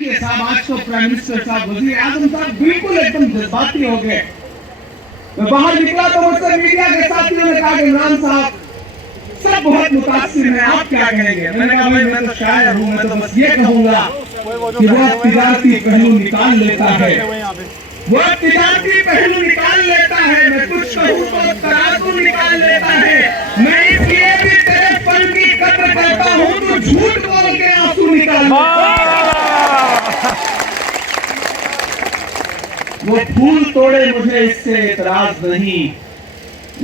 साहब आज तो प्राइम मिनिस्टर साहब वजीर आजम साहब बिल्कुल एकदम जज्बाती हो गए। मैं बाहर निकला तो मुझसे मीडिया के साथियों ने कहा कि इमरान साहब सब बहुत मुतासिर हैं, आप क्या कहेंगे? मैंने कहा भाई मैं तो शायर हूँ, मैं तो बस ये कहूंगा कि वो तिजारती पहलू निकाल लेता है, वो तिजारती पहलू निकाल लेता है। मैं कुछ कहूँ तो तराजू निकाल लेता है। मैं इसलिए भी तेरे फन की कदर करता हूँ तो झूठ बोल के आंसू निकाल लेता है। वो फूल तोड़े मुझे इससे एतराज नहीं,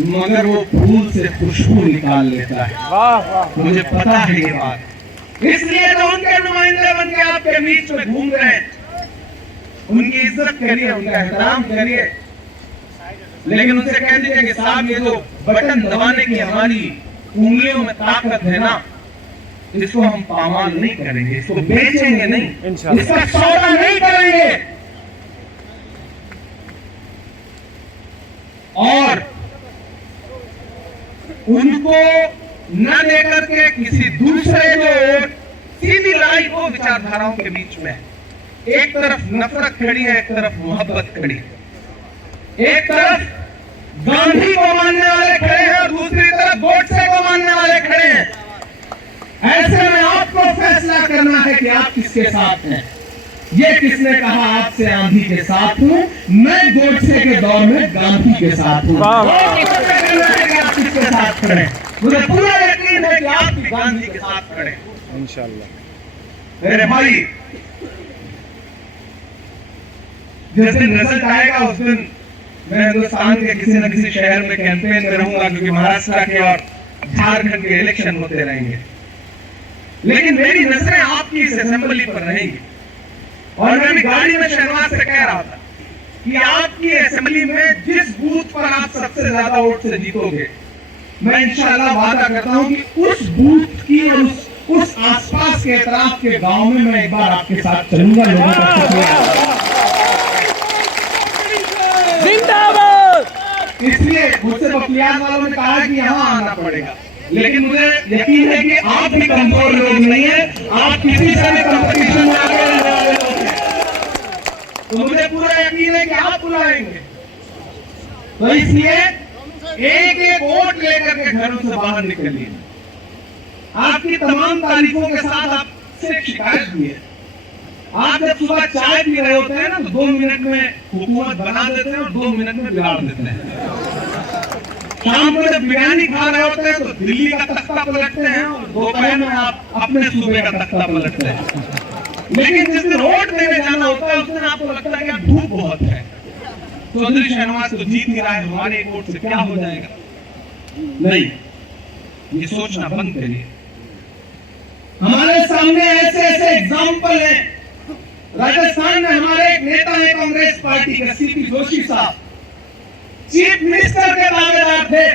मगर वो फूल से खुशबू निकाल लेता है। वाह वाह, मुझे पता है ये बात, इसलिए तो उनके नुमाइंदे बन के आपके बीच में घूम रहे हैं। उनकी इज्जत करिए, उनका एहतराम करिए, लेकिन उनसे कह दीजिए कि साहब ये जो बटन दबाने की हमारी उंगलियों में ताकत है ना, इसको हम पामाल नहीं करेंगे, इसको बेचेंगे नहीं, इसका सौदा नहीं करेंगे। और उनको न लेकर के किसी दूसरे जो सीधी लड़ाई को विचारधाराओं के बीच में, एक तरफ नफरत खड़ी है, एक तरफ मोहब्बत खड़ी है। एक तरफ गांधी को मानने वाले खड़े हैं और दूसरी तरफ गोडसे को मानने वाले खड़े हैं। ऐसे में आपको फैसला करना है कि आप किसके साथ हैं। ये किसने कहा आपसे आंधी के साथ हूं? मैं गोडसे के दौर में गांधी के साथ हूं। आप किसके साथ खड़े? मुझे पूरा यकीन है कि आप भी गांधी के साथ खड़े इंशाअल्लाह। मेरे भाई, जिस दिन रिजल्ट आएगा उस दिन मैं हिंदुस्तान के किसी न किसी शहर में कैंपेन में रहूंगा, क्योंकि महाराष्ट्र के और झारखंड के इलेक्शन होते रहेंगे। लेकिन मेरी नजरें आपकी इस असेंबली पर रहेंगी। और मैं भी गाड़ी में शहनाज से कह रहा था कि आपकी असेंबली में जिस बूथ पर आप सबसे ज्यादा वोट से जीतोगे, मैं इंशाअल्लाह वादा करता हूं कि उस बूथ की और उस आसपास के एतराफ के गांव में मैं एक बार आपके साथ चलूंगा। लोगों को जिंदाबाद। इसलिए मुझसे बखलियान वालों ने कहा कि यहाँ आना पड़ेगा, लेकिन मुझे यकीन है कि आप भी कमजोर लोग नहीं है, आप किसी से भी कंपटीशन में आगे रहने वाले लोग हैं, तो मुझे पूरा यकीन है कि आप बुलाएंगे। तो इसलिए एक एक वोट लेकर के घरों से बाहर निकलिए। आपकी तमाम तारीफों के साथ आपसे एक शिकायत भी है। आप जब सुबह चाय पी रहे होते हैं ना, तो 2 मिनट में हुकूमत बना देते हैं और 2 मिनट में बिगाड़ देते हैं। शाम को जब बिरयानी खा रहे होते हैं तो दिल्ली का तख्ता पलटते हैं और दोपहर में आप अपने सूबे का तख्ता पलटते हैं। लेकिन जिस दिन वोट देने जाना होता है उस दिन आपको लगता है कि धूप बहुत है, चौधरी शहनवाज तो जीत ही रहा है, हमारे एक वोट से क्या हो जाएगा। नहीं, ये सोचना बंद करिए। हमारे सामने ऐसे ऐसे एग्जाम्पल हैं। राजस्थान में हमारे एक नेता है कांग्रेस पार्टी के, सीपी जोशी साहब, चीफ मिनिस्टर के दावेदार थे।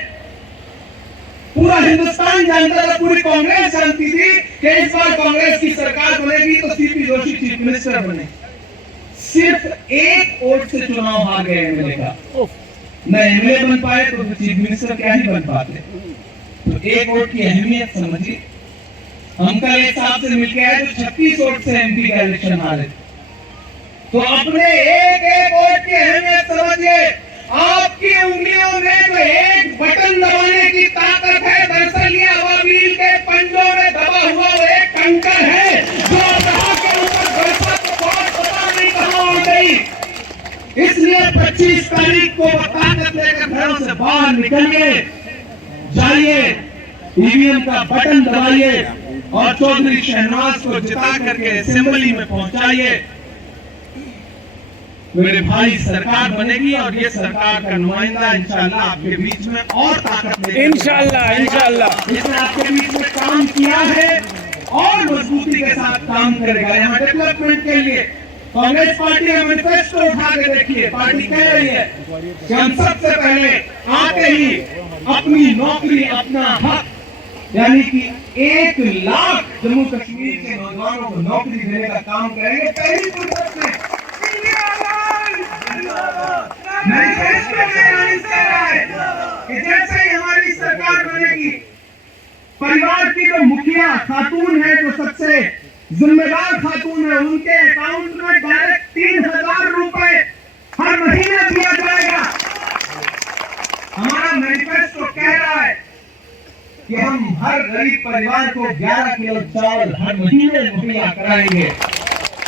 पूरा हिंदुस्तान जानता था, पूरी कांग्रेस जानती थी कि इस बार कांग्रेस की सरकार बनेगी तो सीपी जोशी चीफ मिनिस्टर बने। सिर्फ एक वोट से चुनाव हार गए एमएलए का। न एमएलए बन पाए तो चीफ मिनिस्टर क्या ही बन पाते। तो एक वोट की अहमियत समझिए। हम कल एक साहब से मिलकर आए जो 36 वोट से एमपी का इलेक्शन हारे। तो अपने एक एक वोट की अहमियत समझिए। आपकी उंगलियों में जो एक बटन दबाने की ताकत है, दरअसल ये अवामील के पंजों में दबा हुआ वो एक कंकर है जो के ऊपर बरसा तो बहुत पता नहीं कहां उड़ गई। इसलिए 25 तारीख को ताकत लेकर घरों से बाहर निकलिए, जाइए, ईवीएम का बटन दबाइए और चौधरी शहनवाज को जिता करके असेंबली में पहुंचाइए। मेरे भाई, सरकार बनेगी और ये सरकार का नुमाइंदा इंशाअल्लाह आपके बीच में और ताकत लेकर इंशाअल्लाह इसने आपके बीच में काम किया है और मजबूती के साथ काम करेगा। यहाँ डेवलपमेंट के लिए कांग्रेस पार्टी का मैनिफेस्टो उठा के देखिए। पार्टी कह रही है कि हम सबसे पहले आते ही अपनी नौकरी, अपना हक, यानी कि 1 लाख जम्मू कश्मीर के नौजवानों को नौकरी देने का काम करेंगे पहली फुर्सत में। मैनिफेस्टो में ऐलान कर रहा है कि जैसे ही हमारी सरकार बनेगी, परिवार की जो मुखिया खातून है, जो सबसे जिम्मेदार खातून है, उनके अकाउंट में डायरेक्ट 3,000 रुपए हर महीने दिया जाएगा। हमारा मैनिफेस्टो कह रहा है कि हम हर गरीब परिवार को 11 किलो चावल हर महीने मुहैया कराएंगे।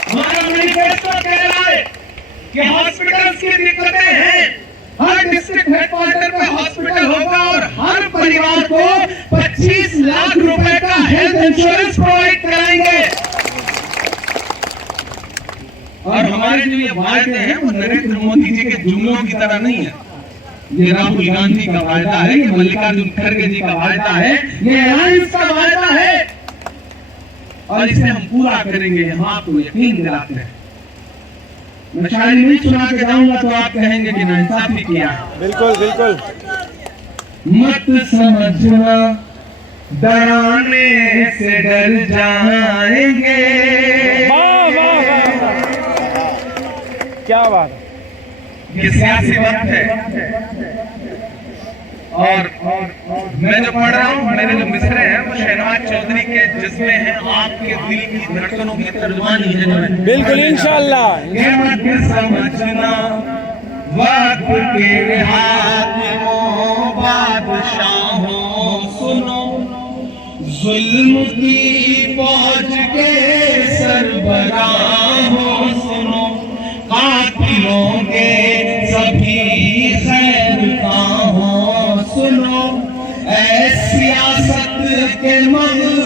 हमारा मैनिफेस्टो कह रहा है कि हॉस्पिटल्स की दिक्कतें हैं, हर डिस्ट्रिक्ट हेडक्वार्टर पे हॉस्पिटल होगा और हर परिवार को 25 लाख रुपए का हेल्थ इंश्योरेंस प्रोवाइड कराएंगे। और हमारे जो ये वायदे हैं वो नरेंद्र मोदी जी के जुमलों की तरह नहीं है। ये राहुल गांधी का वायदा है, ये मल्लिकार्जुन खड़गे जी का वायदा है, ये अलायंस का वायदा है और इसे हम पूरा करेंगे, हम आपको यकीन दिलाते हैं। मैं शायरी नहीं सुना के जाऊंगा तो आप कहेंगे कि नाइंसाफी किया। बिल्कुल बिल्कुल। मत समझना डराने से डर जाएंगे। वाह वाह वाह, क्या बात है। ये सियासी वक्त है और मैं जो पढ़ रहा हूँ, मेरे जो मिसरे हैं वो शहनाज चौधरी के जिसमें है आपके दिल की धड़कनों की तर्जुमानी है। बिल्कुल इंशाल्लाह। ये मत समझना वक्त के हाकिमों बादशाहों, सुनो जुल्म की फौज के सरबराहों, सुनो कातिलों के सभी खैरखाहों, सुनो ऐ सियासत के मंग